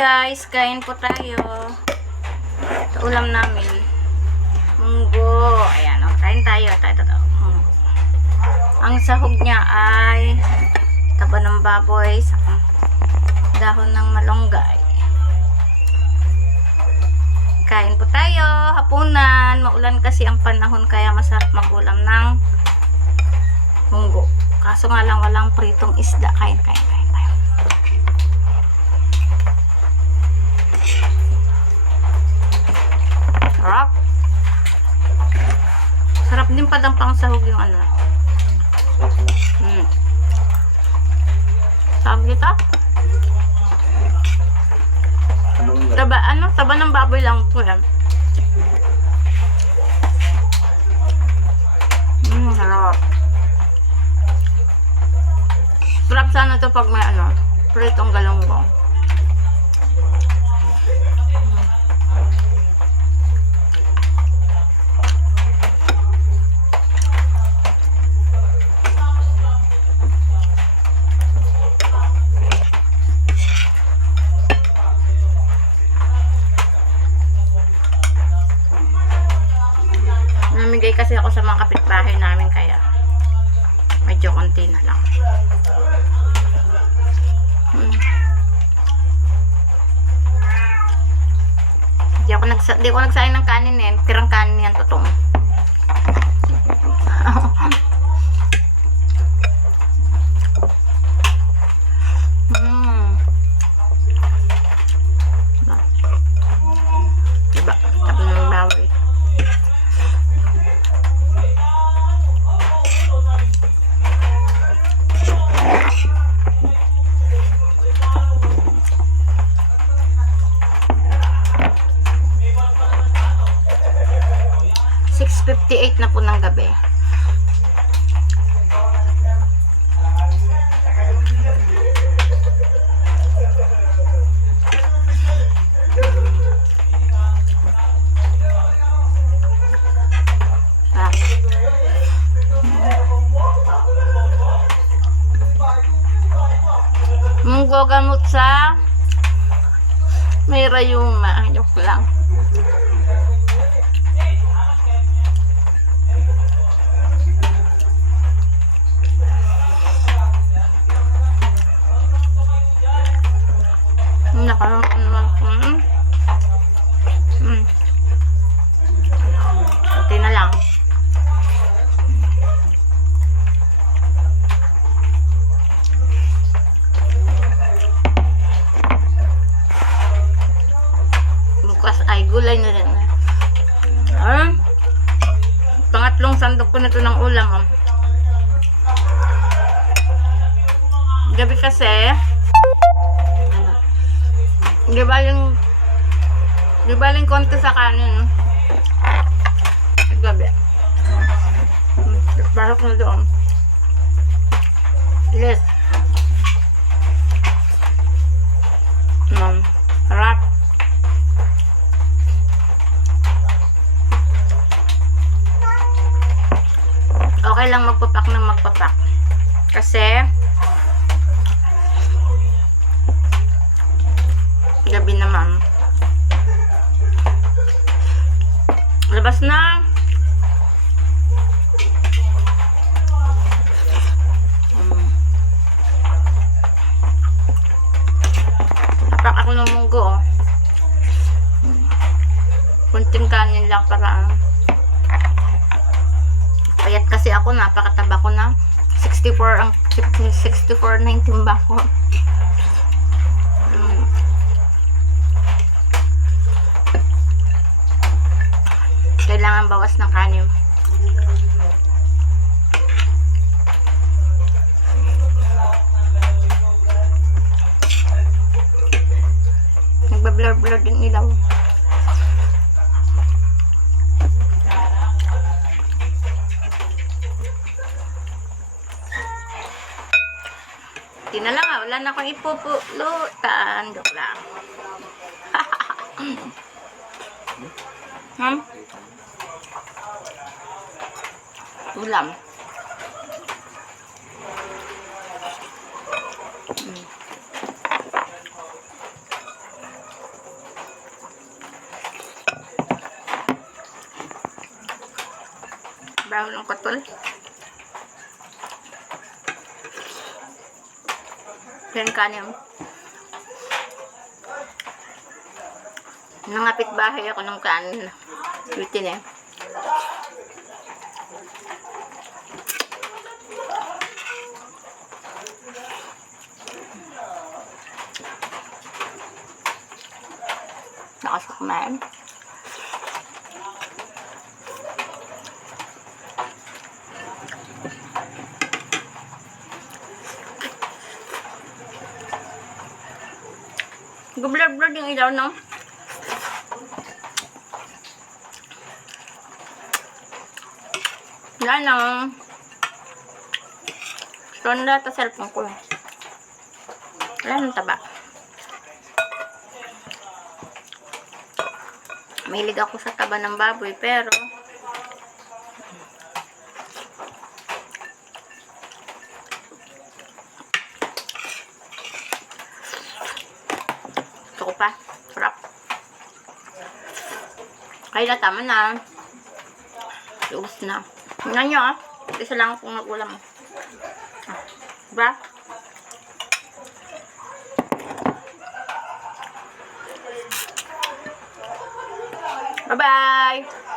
guys, kain po tayo. Ito ulam namin. Munggo. Ayan, kain tayo. Munggo. Ang sahog niya ay taba ng baboy, dahon ng malunggay. Kain po tayo. Hapunan. Maulan kasi ang panahon kaya masarap mag-ulam ng munggo. Kaso nga lang walang pritong isda. Kain tayo. Sarap. Sarap din padang pang sahog yung ano. Sarap dito. Taba ng baboy lang po yan. Sarap. Sarap sana to pag may ano, pritong galunggong. Namigay kasi ako sa mga kapitbahay namin kaya medyo konti na lang. Di ako nagsayang ng kanin eh. Tirang kanin yan totoo. Diba? Tapos ng baboy. $6:58 na po ng gabi. Munggo gamot sa may rayuma. Joke lang. Kunti na lang. Bukas ay gulay na rin. Pangatlong sandok ko na ito ng ulam. Gabi kasi Di baling konti sa kanin. Gabi. Barok na doon. Yes. Harap. Okay lang magpapak ng magpapak. Kasi gabi naman. Labas na. Pack ako ng munggo. Kunting kanin lang para payat kasi ako, napakataba ko na. 64 na yung timba ko. Kailangan bawas ng kanin. Nagbablur-blur din ilaw. Di na lang wala na akong ipupulutan. Joke lang. Ulam. Baho ng kutol. Yan kanin. Nangapit bahay ako ng kanin. Bitin eh. Nakasok kumain. Gublad-blad yung ilaw, no? Yan lang. Sonda ta cellphone ko. Wala nang taba. Mahilig ako sa taba ng baboy, pero gusto ko pa. Sarap. Kaya na, tama na. Ubus na. Tingnan nyo, ah. Isa lang akong nag-ulam. Bra. Bye-bye!